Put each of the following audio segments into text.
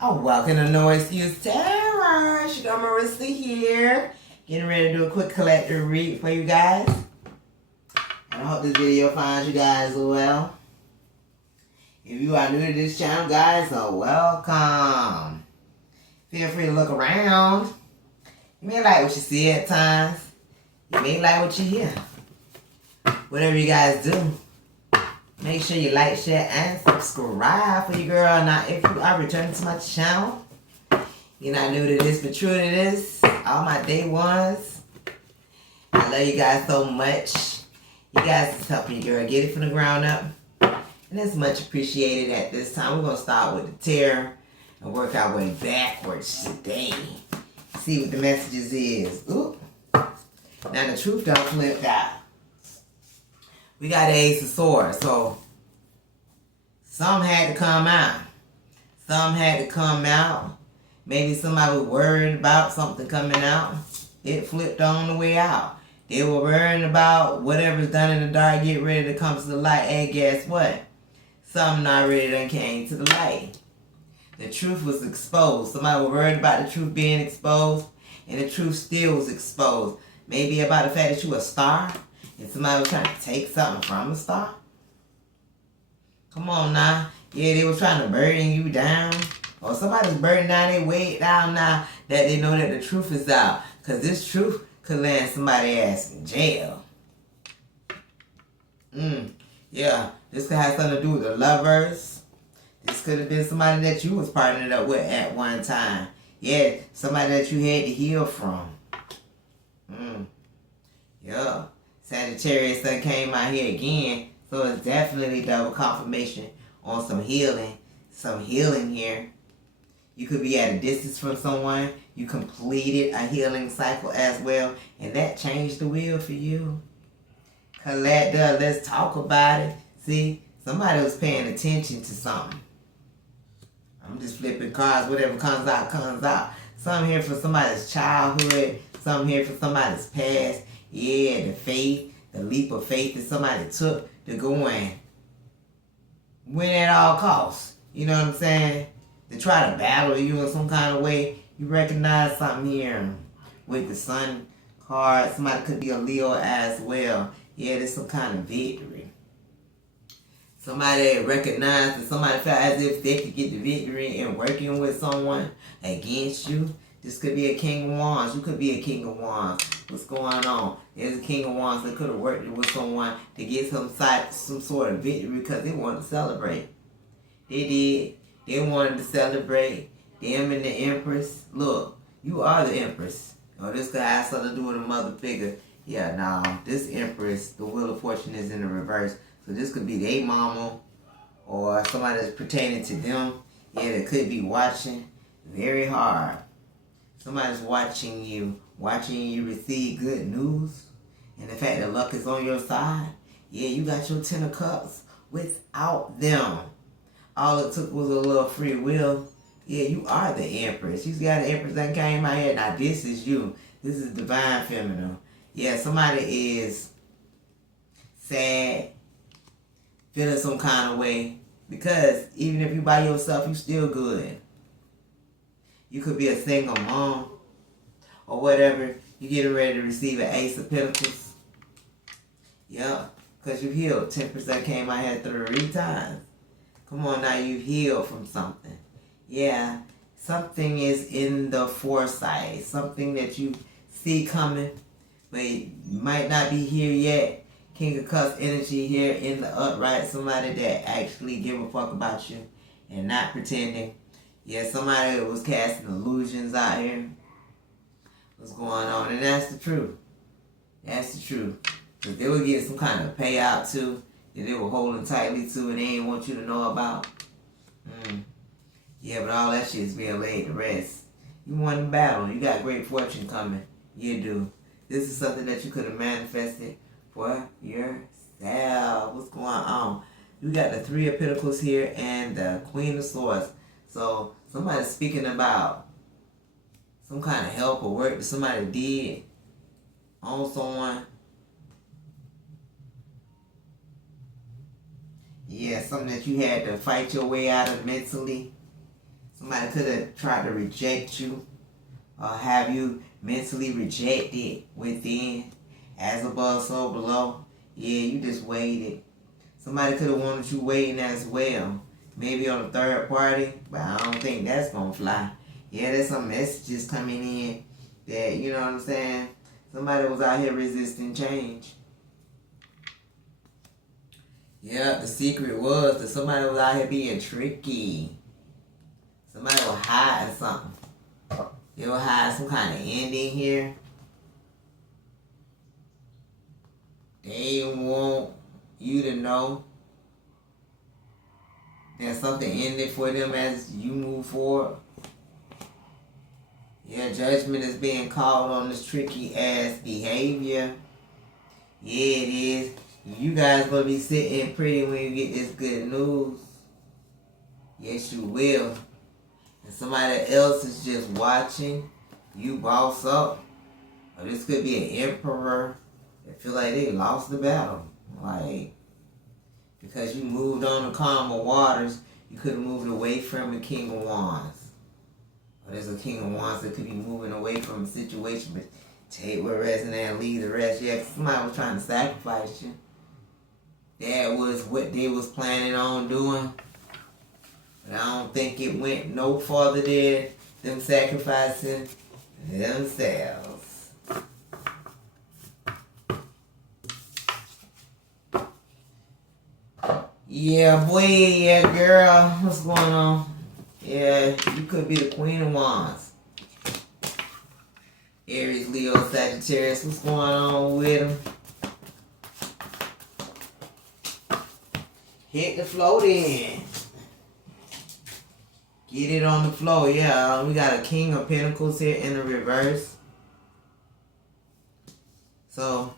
Oh, welcome to No Excuse Terror. Sugar Marissa here. Getting ready to do a quick collector read for you guys. And I hope this video finds you guys well. If you are new to this channel, guys, so welcome. Feel free to look around. You may like what you see at times. You may like what you hear. Whatever you guys do, make sure you like, share, and subscribe for your girl. Now, if you are returning to my channel, you're not new to this, but true to this, all my day ones, I love you guys so much. You guys is helping your girl get it from the ground up. And it's much appreciated at this time. We're going to start with the terror and work our way backwards today. See what the messages is. Ooh. Now, the truth don't flip out. We got the Ace of Swords, so some had to come out. Some had to come out. Maybe somebody was worried about something coming out. It flipped on the way out. They were worrying about whatever's done in the dark, get ready to come to the light. And guess what? Something already done came to the light. The truth was exposed. Somebody was worried about the truth being exposed, and the truth still was exposed. Maybe about the fact that you a star, and somebody was trying to take something from a star. Come on now. Yeah, they were trying to burden you down. Or somebody's burning down their weight down now that they know that the truth is out. Because this truth could land somebody ass in jail. Yeah, this could have something to do with the lovers. This could have been somebody that you was partnered up with at one time. Yeah, somebody that you had to heal from. Yeah. Sagittarius sun came out here again. So it's definitely double confirmation on some healing. Some healing here. You could be at a distance from someone. You completed a healing cycle as well. And that changed the wheel for you. Collector, let's talk about it. See, somebody was paying attention to something. I'm just flipping cards. Whatever comes out, comes out. Some here for somebody's childhood. Some here for somebody's past. Yeah, the faith, the leap of faith that somebody took to go in. Win at all costs. You know what I'm saying? To try to battle you in some kind of way. You recognize something here with the sun card. Somebody could be a Leo as well. Yeah, there's some kind of victory. Somebody recognized that somebody felt as if they could get the victory in working with someone against you. This could be a King of Wands. You could be a King of Wands. What's going on? There's a King of Wands that could have worked with someone to get some sort of victory because they wanted to celebrate. They did. They wanted to celebrate. Them and the Empress. Look, you are the Empress. Oh, this could have something to do with a mother figure. Yeah, no. This Empress, the Wheel of Fortune is in the reverse. So this could be their mama or somebody that's pertaining to them. Yeah, that could be watching very hard. Somebody's watching you receive good news. And the fact that luck is on your side. Yeah, you got your 10 of cups without them. All it took was a little free will. Yeah, you are the Empress. You got an Empress that came out here. Now this is you. This is divine feminine. Yeah, somebody is sad, feeling some kind of way. Because even if you by yourself, you still good. You could be a single mom or whatever. You getting ready to receive an Ace of Pentacles. Yeah, because you healed. 10% came out here 3 times. Come on now, you've healed from something. Yeah, something is in the foresight. Something that you see coming, but it might not be here yet. King of Cups energy here in the upright. Somebody that actually give a fuck about you and not pretending. Yeah, somebody that was casting illusions out here. What's going on? And that's the truth. That's the truth. Because they were getting some kind of payout too that they were holding tightly to and they didn't want you to know about. Yeah, but all that shit is being laid to rest. You won the battle. You got great fortune coming. You do. This is something that you could have manifested for yourself. What's going on? You got the 3 of Pentacles here and the Queen of Swords. So somebody's speaking about some kind of help or work that somebody did on someone. Yeah, something that you had to fight your way out of mentally. Somebody could have tried to reject you or have you mentally rejected within. As above, so below. Yeah, you just waited. Somebody could have wanted you waiting as well. Maybe on a third party, but I don't think that's going to fly. Yeah, there's some messages coming in that, you know what I'm saying? Somebody was out here resisting change. Yeah, the secret was that somebody was out here being tricky. Somebody was hiding something. They were hiding some kind of ending here. They want you to know there's something in it for them as you move forward. Yeah, judgment is being called on this tricky ass behavior. Yeah, it is. You guys gonna be sitting pretty when you get this good news. Yes, you will. And somebody else is just watching you boss up. Or this could be an emperor that feel like they lost the battle. Like, because you moved on to calmer waters, you could have moved away from a King of Wands. Or there's a King of Wands that could be moving away from a situation, but take what resonate and leave the rest. Yeah, somebody was trying to sacrifice you. That was what they was planning on doing. But I don't think it went no farther than them sacrificing themselves. Yeah, boy, yeah, girl, what's going on? Yeah, you could be the Queen of Wands. Aries, Leo, Sagittarius, what's going on with them? Hit the flow then. Get it on the floor, yeah. We got a King of Pentacles here in the reverse. So,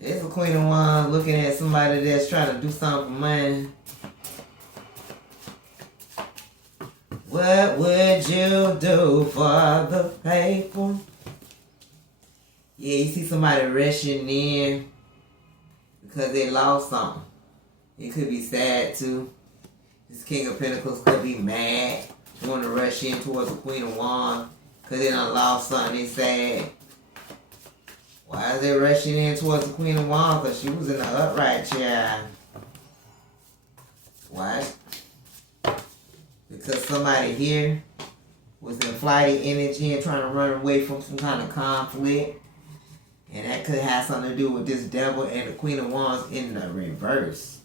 there's a Queen of Wands looking at somebody that's trying to do something for money. What would you do for the paper? Yeah, you see somebody rushing in because they lost something. It could be sad too. This King of Pentacles could be mad. You want to rush in towards the Queen of Wands because they done lost something. They sad. Why is they rushing in towards the Queen of Wands? Because she was in the upright chair. Why? Because somebody here was in flighty energy and trying to run away from some kind of conflict. And that could have something to do with this devil and the Queen of Wands in the reverse.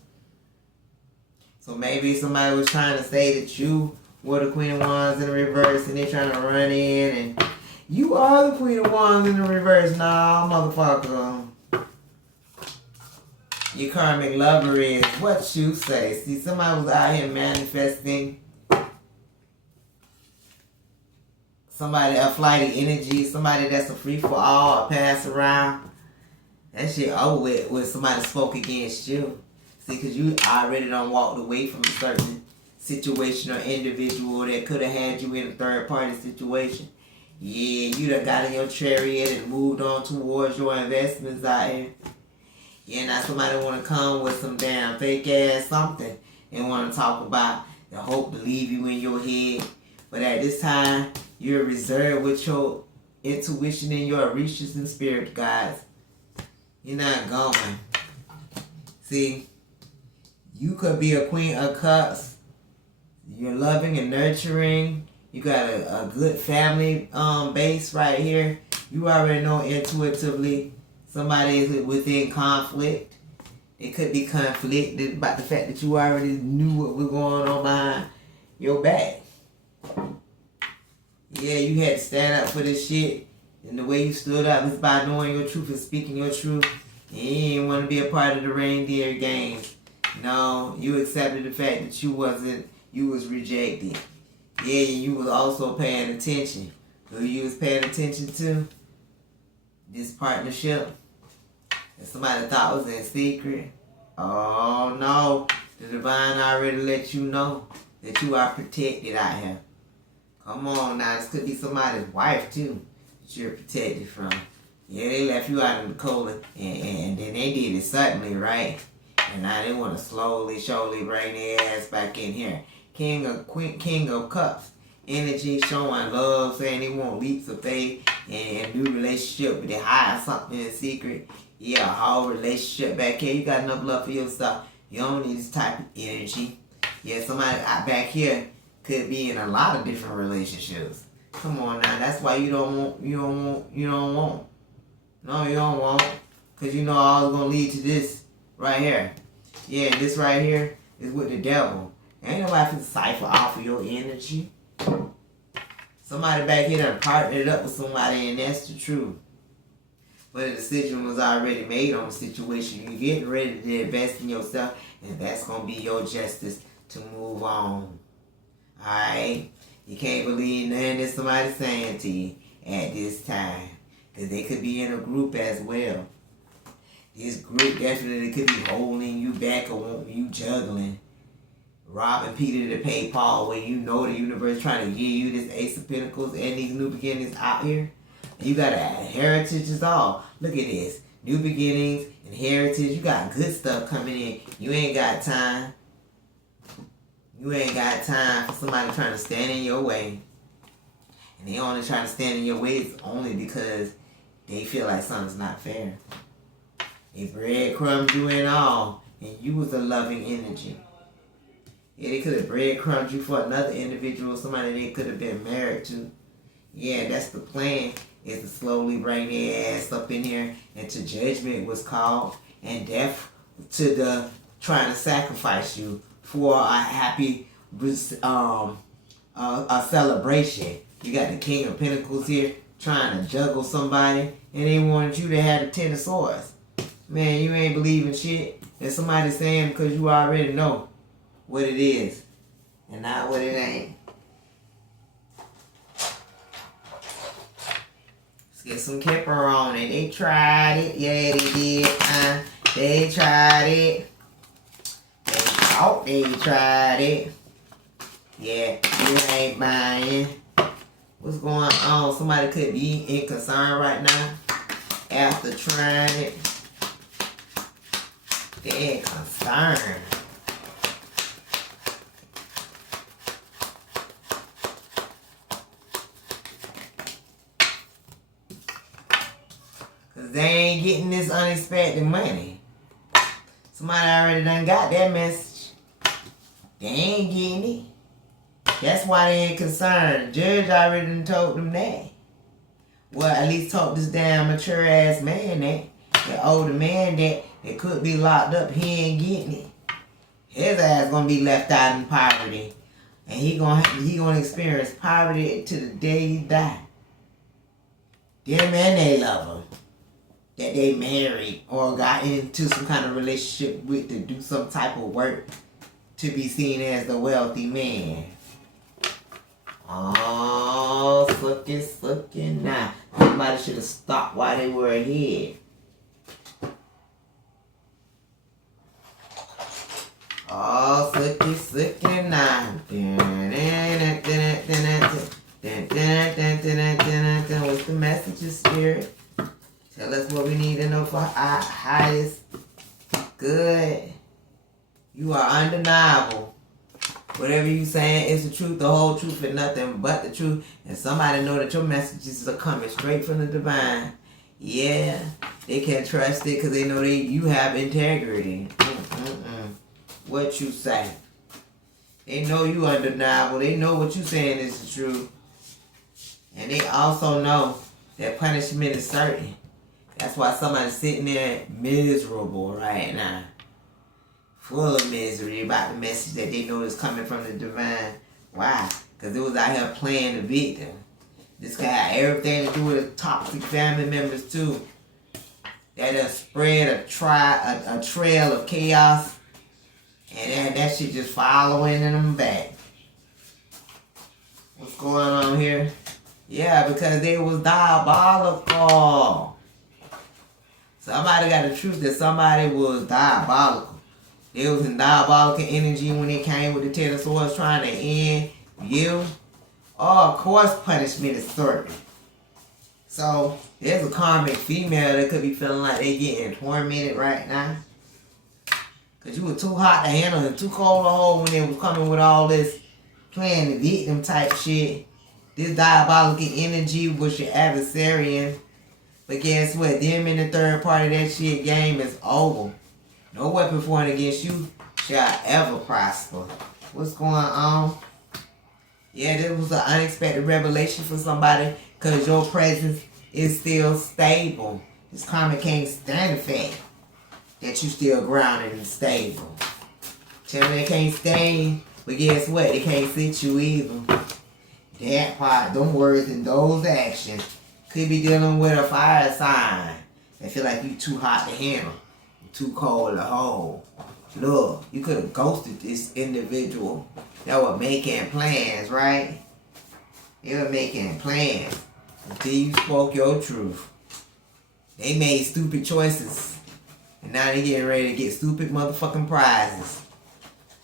So maybe somebody was trying to say that you were the Queen of Wands in the reverse and they're trying to run in and you are the Queen of Wands in the reverse. Nah, motherfucker. Your karmic lover is what you say. See, somebody was out here manifesting somebody, a flighty energy, somebody that's a free for all, a pass around. That shit over with when somebody spoke against you. See, because you already done walked away from a certain situation or individual that could have had you in a third party situation. Yeah, you done got in your chariot and moved on towards your investments out here. Yeah, now somebody want to come with some damn fake ass something and want to talk about the hope to leave you in your head. But at this time, you're reserved with your intuition and your reaches and spirit guides. You're not going. See, you could be a Queen of Cups. You're loving and nurturing. You got a good family base right here. You already know intuitively somebody is within conflict. It could be conflicted about the fact that you already knew what was going on behind your back. Yeah, you had to stand up for this shit. And the way you stood up is by knowing your truth and speaking your truth. And you didn't want to be a part of the reindeer games. No, you accepted the fact that you was rejected. Yeah, you was also paying attention. Who you was paying attention to? This partnership that somebody thought was in secret. Oh no, the divine already let you know that you are protected out here. Come on now, this could be somebody's wife too that you're protected from. Yeah, they left you out in the cold and then they did it suddenly, right? And now they want to slowly, surely bring their ass back in here. King of Cups energy, showing love, saying they want leaps of faith and new relationship, but they hide something in secret. Yeah, whole relationship back here. You got enough love for yourself. You don't need this type of energy. Yeah, somebody back here could be in a lot of different relationships. Come on now, that's why you don't want. No, you don't want. Because you know all it's going to lead to this right here. Yeah, this right here is with the devil. Ain't nobody can cipher off of your energy. Somebody back here done partnered up with somebody, and that's the truth. But a decision was already made on the situation. You're getting ready to invest in yourself, and that's going to be your justice to move on. Alright? You can't believe nothing that somebody's saying to you at this time. Because they could be in a group as well. This group definitely could be holding you back or wanting you juggling. Robbing Peter to pay Paul when you know the universe trying to give you this Ace of Pentacles and these new beginnings out here. And you got a heritage is all. Look at this. New beginnings and heritage. You got good stuff coming in. You ain't got time. You ain't got time for somebody trying to stand in your way. And they only trying to stand in your way only because they feel like something's not fair. They breadcrumbed you and all. And you was a loving energy. Yeah, they could have breadcrumbed you for another individual, somebody they could have been married to. Yeah, that's the plan, is to slowly bring their ass up in here until judgment was called and death to the trying to sacrifice you for a happy a celebration. You got the King of Pentacles here trying to juggle somebody, and they wanted you to have the Ten of Swords. Man, you ain't believing shit that somebody's saying because you already know what it is and not what it ain't. Let's get some Kipper on it. They tried it. Yeah, they did. They tried it. They thought they tried it. Yeah, you ain't buying. What's going on? Somebody could be in concern right now after trying it. They're concerned. They ain't getting this unexpected money. Somebody already done got that message. They ain't getting it. That's why they ain't concerned. The judge already done told them that. Well, at least told this damn mature ass man that. The older man that could be locked up, he ain't getting it. His ass gonna be left out in poverty. And he gonna experience poverty to the day he die. Them and they lover that they married or got into some kind of relationship with to do some type of work to be seen as the wealthy man. Oh, sucking now. Somebody should have stopped while they were ahead. Oh, sucking now. What's the message, Spirit? Tell us what we need to know for our highest good. You are undeniable. Whatever you saying is the truth, the whole truth, and nothing but the truth. And somebody know that your messages are coming straight from the divine. Yeah, they can trust it because they know you have integrity. What you say. They know you undeniable. They know what you saying is the truth. And they also know that punishment is certain. That's why somebody's sitting there miserable right now. Full of misery about the message that they know is coming from the divine. Why? Because it was out here playing the victim. This guy had everything to do with the toxic family members too. That done spread a trail of chaos. And that shit just following them back. What's going on here? Yeah, because they was diabolical. Somebody got the truth that somebody was diabolical. They was in diabolical energy when they came with the Ten of Swords trying to end you. Oh, of course punishment is certain. So, there's a karmic female that could be feeling like they getting tormented right now. Because you were too hot to handle and too cold to hold when they was coming with all this playing the victim type shit. This diabolical energy was your adversarian. But guess what? Them in the third part of that shit game is over. No weapon formed against you shall ever prosper. What's going on? Yeah, this was an unexpected revelation for somebody because your presence is still stable. This karma can't stand the fact that you still grounded and stable. Tell me they can't stand, but guess what? They can't sit you either. That part, them words and those actions could be dealing with a fire sign. They feel like you too hot to handle, too cold to hold. Look, you could have ghosted this individual that was making plans, right? They were making plans until you spoke your truth. They made stupid choices, and now they getting ready to get stupid motherfucking prizes.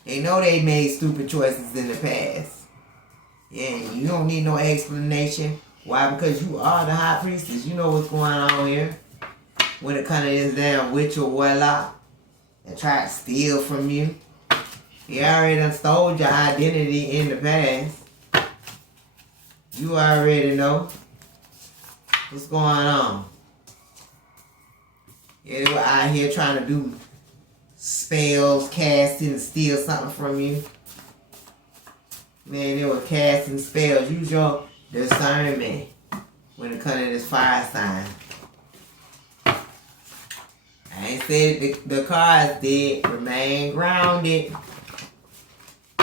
They know they made stupid choices in the past. Yeah, you don't need no explanation. Why? Because you are the high priestess. You know what's going on here. When it comes to this damn witch or warlock and try to steal from you. He already done stole your identity in the past. You already know what's going on. Yeah, they were out here trying to do spells, casting, and steal something from you. Man, they were casting spells. Use your discernment when it comes to this fire sign. I ain't said the cards did. Remain grounded.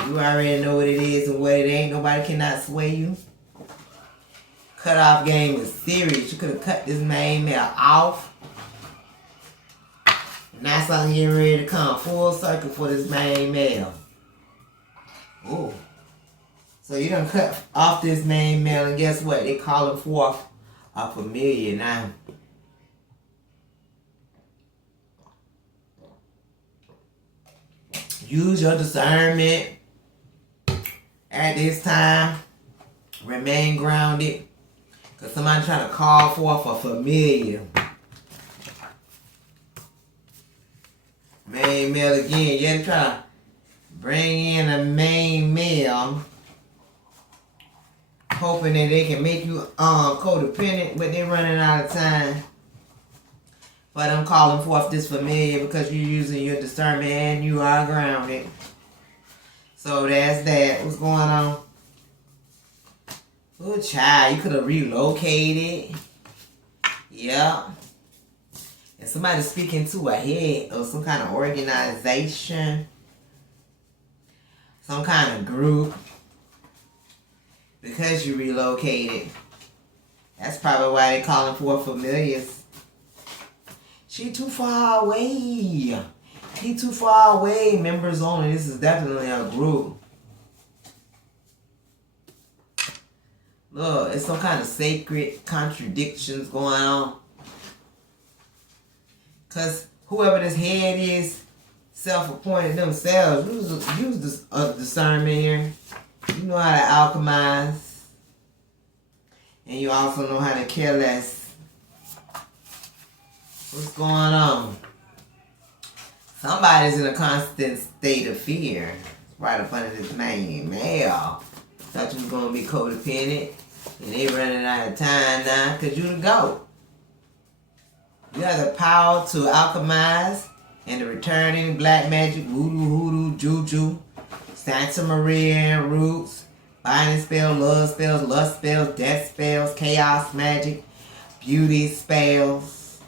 You already know what it is and what it ain't. Nobody cannot sway you. Cutoff game is serious. You could have cut this main male off. Now something getting ready to come full circle for this main male. Ooh. So you done cut off this main male, and guess what? They call him forth a familiar now. Use your discernment at this time. Remain grounded. Because somebody trying to call forth a familiar. Main male again. Yeah, they try to bring in a main male. Hoping that they can make you codependent, but they're running out of time. But I'm calling forth this familiar because you're using your discernment and you are grounded. So that's that. What's going on? Oh, child, you could have relocated. Yep. And somebody speaking to a head of some kind of organization. Some kind of group. Because you relocated. That's probably why they calling for familiars. She too far away. He too far away. Members only. This is definitely a group. Look, it's some kind of sacred contradictions going on. Because whoever this head is, self-appointed themselves. Use this discernment here. You know how to alchemize. And you also know how to care less. What's going on? Somebody's in a constant state of fear. Right up under this main male. Thought you was going to be codependent. And they running out of time now because you the GOAT. You have the power to alchemize and to return any black magic, voodoo, hoodoo, juju, Santa Maria roots, binding spells, love spells, lust spells, death spells, chaos magic, beauty spells.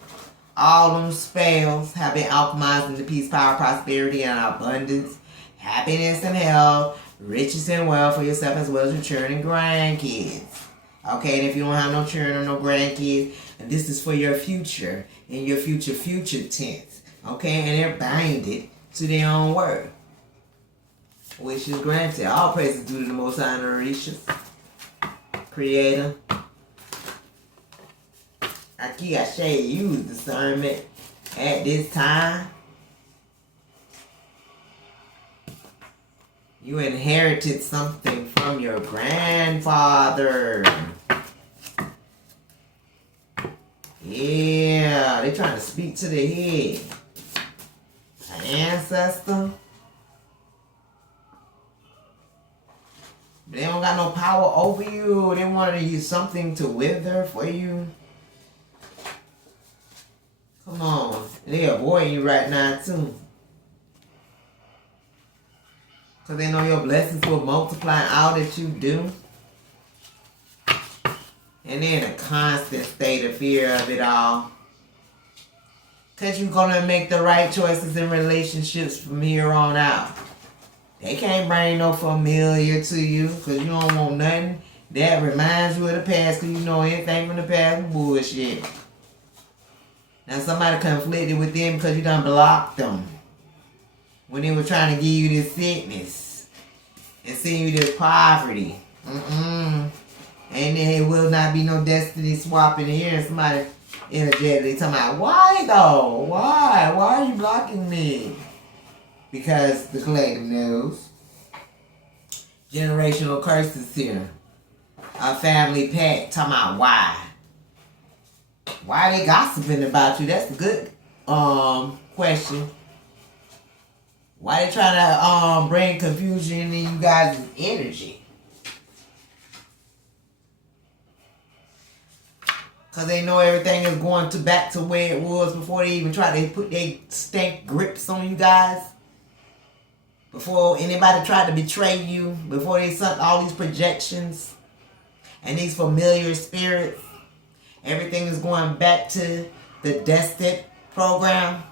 All them spells have been alchemized into peace, power, prosperity, and abundance, happiness and health, riches and wealth for yourself as well as your children and grandkids. Okay, and if you don't have no children or no grandkids, and this is for your future, in your future tense. Okay, and they're binded to their own word. Which is granted. All praises due to the Most High and Orishas, Creator. Aki Ashe, use discernment at this time. You inherited something from your grandfather. Yeah, they trying to speak to the head. An ancestor. They don't got no power over you. They want to use something to wither for you. Come on. They avoiding you right now, too. Because they know your blessings will multiply all that you do. And they're in a constant state of fear of it all. Because you're going to make the right choices in relationships from here on out. They can't bring no familiar to you because you don't want nothing that reminds you of the past because you know anything from the past is bullshit. Now somebody conflicted with them because you done blocked them when they were trying to give you this sickness and send you this poverty. And then it will not be no destiny swapping here and somebody energetically talking about, why though? Why? Why are you blocking me? Because the collective knows. Generational curses here. A family pact talking about why. Why they gossiping about you? That's a good question. Why they trying to bring confusion in you guys' energy? Because they know everything is going back to where it was before they even try to put their stank grips on you guys. Before anybody tried to betray you, before they sent all these projections and these familiar spirits, everything is going back to the destined program.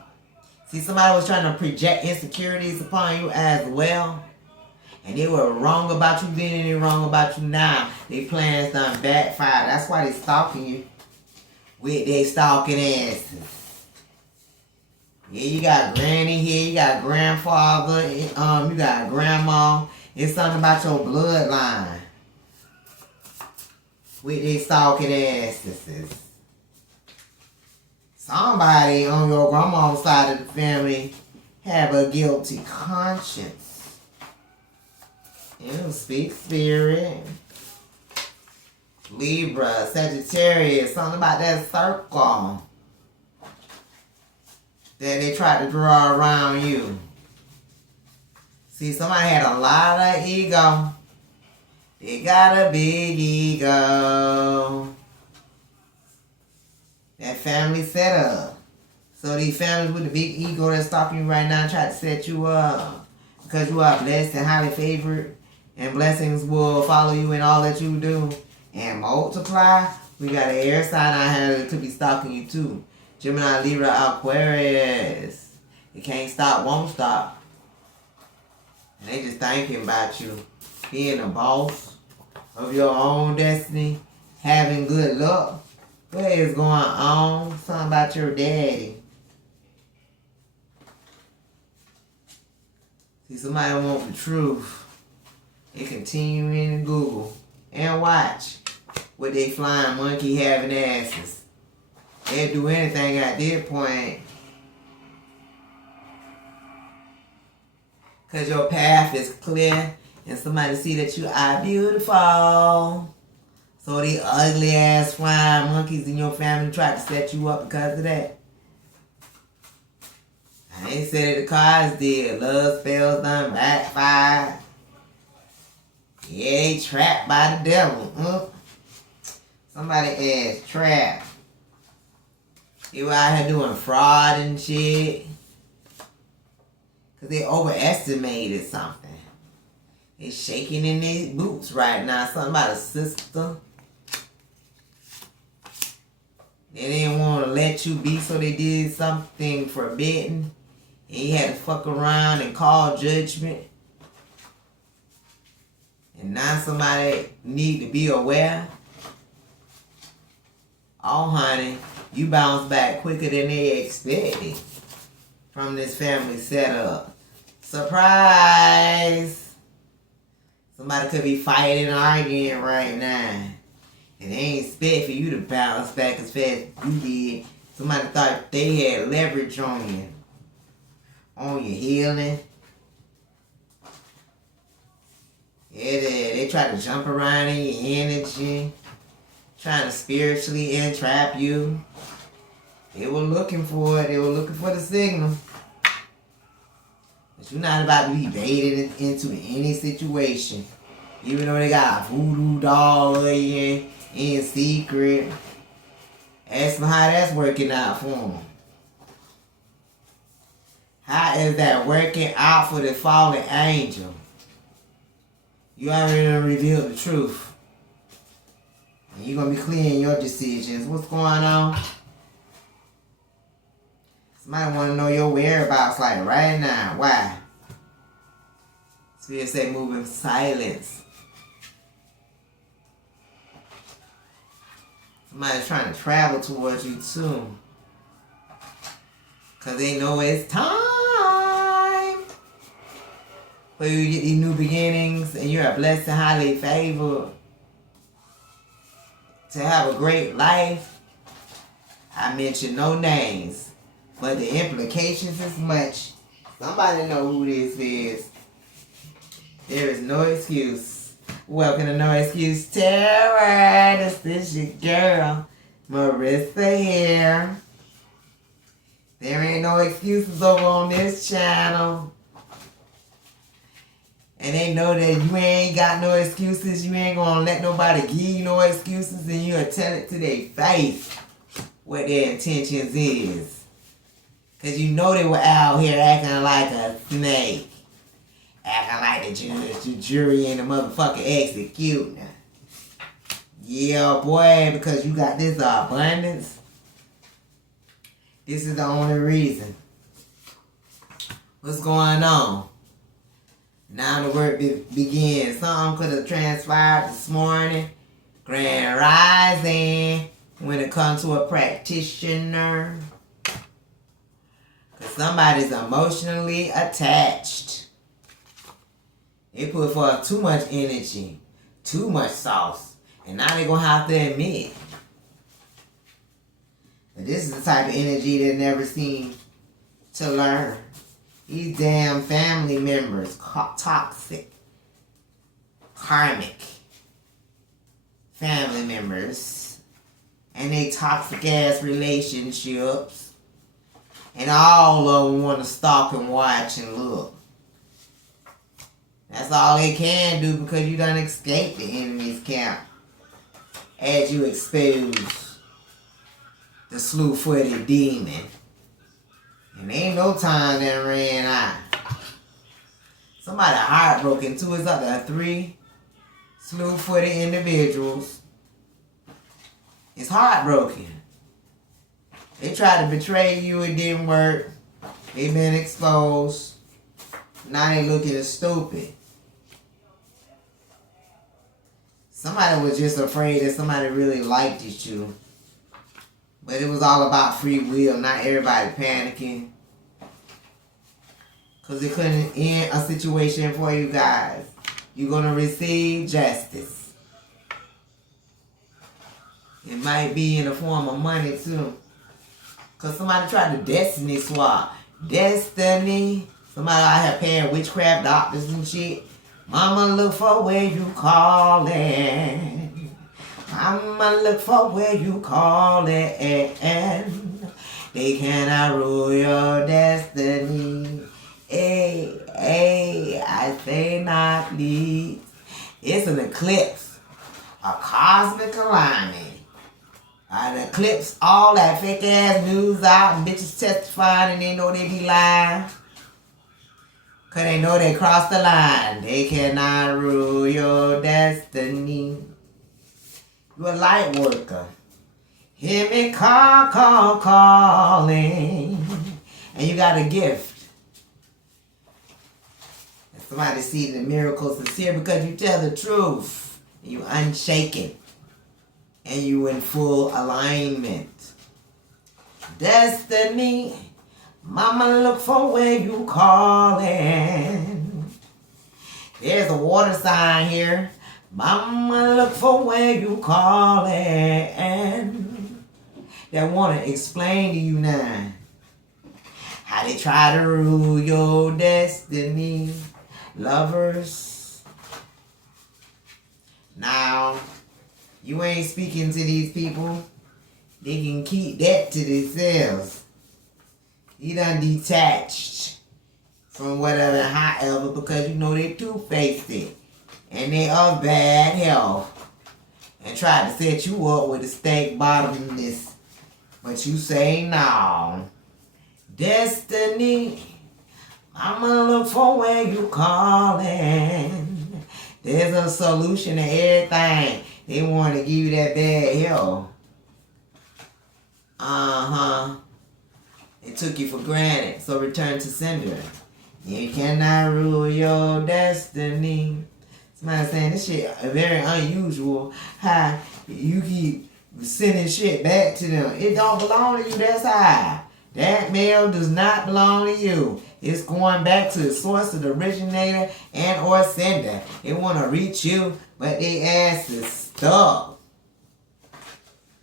See, somebody was trying to project insecurities upon you as well. And they were wrong about you then and they're wrong about you now. Their plans done backfired. That's why they stalking you with their stalking asses. Yeah, you got granny here, you got grandfather, you got grandma. It's something about your bloodline. With these stalking asses. Somebody on your grandma's side of the family have a guilty conscience. Speak spirit. Libra, Sagittarius, something about that circle that they tried to draw around you. See, somebody had a lot of ego. They got a big ego. That family set up. So these families with the big ego that's stalking you right now try to set you up. Because you are blessed and highly favored. And blessings will follow you in all that you do. And multiply. We got an air sign out here that could be stalking you too. Gemini, Libra, Aquarius. You can't stop, won't stop. And they just thinking about you. Being a boss of your own destiny. Having good luck. What is going on? Something about your daddy. See, somebody want the truth. They continue in Google. And watch what they flying monkey having asses. They'll do anything at their point. Because your path is clear. And somebody see that you are beautiful. So the ugly ass flying monkeys in your family tried to set you up because of that. I ain't said it the cards did. Love spells done backfired. Yeah, they trapped by the devil. Somebody ass trapped. They were out here doing fraud and shit. Because they overestimated something. They shaking in their boots right now. Something about a sister. They didn't want to let you be, so they did something forbidden. And you had to fuck around and call judgment. And now somebody need to be aware. Oh, honey, you bounce back quicker than they expected from this family setup. Surprise! Somebody could be fighting and arguing right now. And they ain't expect for you to bounce back as fast as you did. Somebody thought they had leverage on you. On your healing. Yeah, they try to jump around in your energy. Trying to spiritually entrap you. They were looking for it. They were looking for the signal. But you're not about to be baited into any situation. Even though they got a voodoo doll in secret. Ask them how that's working out for them. How is that working out for the fallen angel? You already revealed the truth. And you're going to be clear in your decisions. What's going on? Somebody want to know your whereabouts like right now. Why? Spirit say move in silence. Somebody's trying to travel towards you too. Because they know it's time for you to get these new beginnings, and you're a blessed and highly favored to have a great life. I mention no names, but the implications is much. Somebody know who this is. There is no excuse. Welcome to No Excuse Terror. This is your girl, Marissa here. There ain't no excuses over on this channel. And they know that you ain't got no excuses. You ain't gonna let nobody give you no excuses, and you'll tell it to their face what their intentions is. Because you know they were out here acting like a snake. Acting like the judge, the jury, and the motherfucker executing. Yeah, boy, because you got this abundance. This is the only reason. What's going on? Now the work begins. Something could have transpired this morning. Grand rising. When it comes to a practitioner. Because somebody's emotionally attached. They put forth too much energy. Too much sauce. And now they're going to have to admit. But this is the type of energy they never seem to learn. These damn family members, toxic, karmic family members, and they toxic ass relationships, and all of them want to stalk and watch and look. That's all they can do because you done escaped the enemy's camp as you expose the slew-footed demon. And ain't no time that ran out. Somebody heartbroken too. It's up there 3 slew-footed individuals. It's heartbroken. They tried to betray you. It didn't work. They been exposed. Now they looking stupid. Somebody was just afraid that somebody really liked you. But it was all about free will, not everybody panicking. Because it couldn't end a situation for you guys. You're going to receive justice. It might be in the form of money too. Because somebody tried to destiny swap. Destiny. Somebody out here paying witchcraft doctors and shit. Mama, look for where you calling. I'ma look for where you call it. They cannot rule your destiny. Hey, I say not least. It's an eclipse. A cosmic alignment. An eclipse all that fake ass news out and bitches testifying and they know they be lying. Cause they know they crossed the line. They cannot rule your destiny. You a light worker. Hear me calling. And you got a gift. And somebody see the miracles sincere because you tell the truth. And you unshaken. And you in full alignment. Destiny. Mama, look for where you calling. There's a water sign here. Mama, look for where you calling. They want to explain to you now how they try to rule your destiny. Lovers. Now, you ain't speaking to these people. They can keep that to themselves. You done detached from whatever, however, because you know they two-faced it. and they of bad health and try to set you up with a steak bottomness. But you say no. Destiny, I'ma look for where you calling. There's a solution to everything. They want to give you that bad health. It took you for granted, so return to sender. You cannot rule your destiny. Somebody saying this shit very unusual. How you keep sending shit back to them. It don't belong to you, that's how. That mail does not belong to you. It's going back to the source of the originator and or sender. They want to reach you, but they ass is stuck.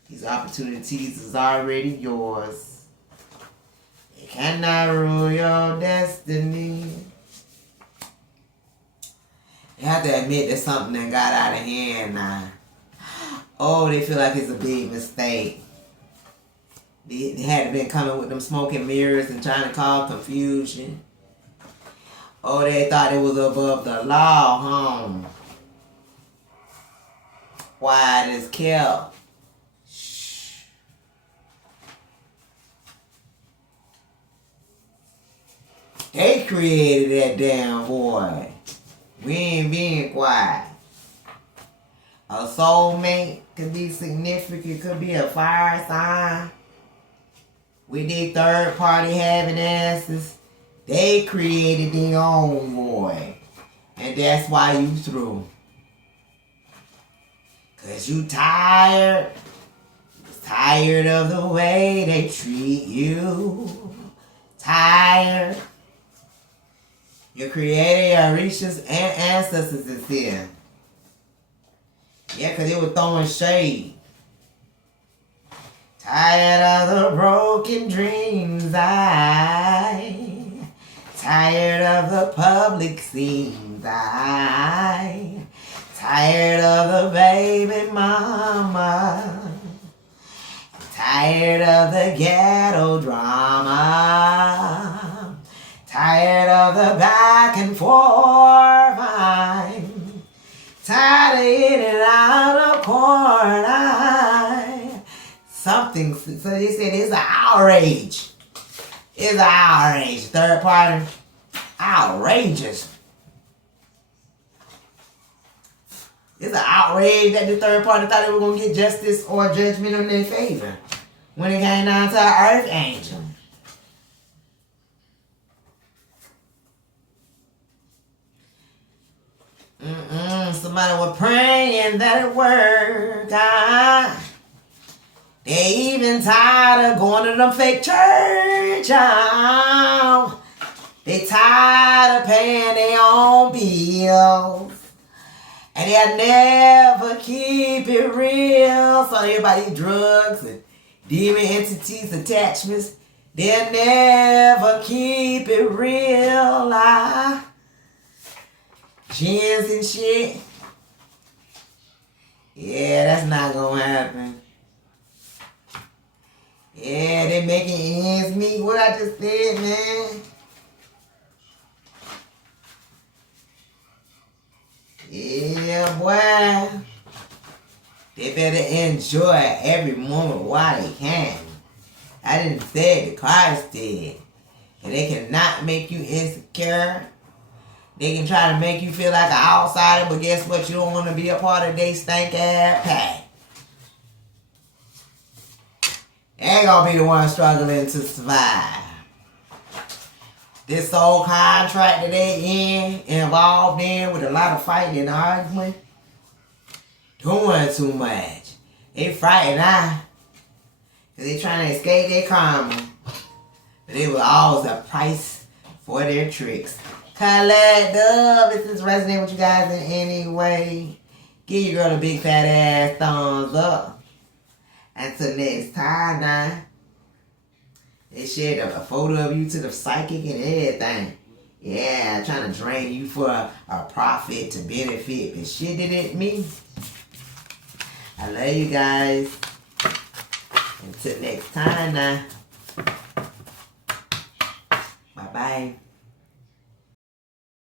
These opportunities is already yours. You cannot rule your destiny. You have to admit that something that got out of hand now. Oh, they feel like it's a big mistake. They had been coming with them smoking mirrors and trying to cause confusion. Oh, they thought it was above the law, Quiet as kept. Shh. They created that damn boy. We ain't being quiet. A soulmate could be significant, could be a fire sign. With their third party having asses, they created their own void. And that's why you through. Cause you tired. Tired of the way they treat you. Tired. Your creator, your Orishas, and ancestors is here. Yeah, cause they were throwing shade. Tired of the broken dreams, tired of the public scenes, tired of the baby mama, tired of the ghetto drama, tired of the back and forth, tired of in and out of corner. Something, so they said it's an outrage. It's an outrage. Third party, outrageous. It's an outrage that the third party thought they were going to get justice or judgment in their favor when it came down to an earth angel. Somebody was praying that it worked. They even tired of going to them fake church. They tired of paying their own bills. And they'll never keep it real. So everybody drugs and demon entities, attachments, they'll never keep it real. Gins and shit. Yeah, that's not gonna happen. Yeah, they making ends meet. What I just said, man. Yeah, boy. They better enjoy every moment while they can. I didn't say it, the cards did. And they cannot make you insecure. They can try to make you feel like an outsider, but guess what? You don't want to be a part of their stank ass pack. They gonna be the one struggling to survive. This old contract that they involved in with a lot of fighting and arguing, doing too much. They frightened now. Cause they trying to escape their karma. But it was always a price for their tricks. Collective, if this resonating with you guys in any way, give your girl a big fat ass thumbs up. Until next time now. They shared a photo of you to the psychic and everything. Yeah, trying to drain you for a profit to benefit. But shit did it me. I love you guys. Until next time now. Bye-bye.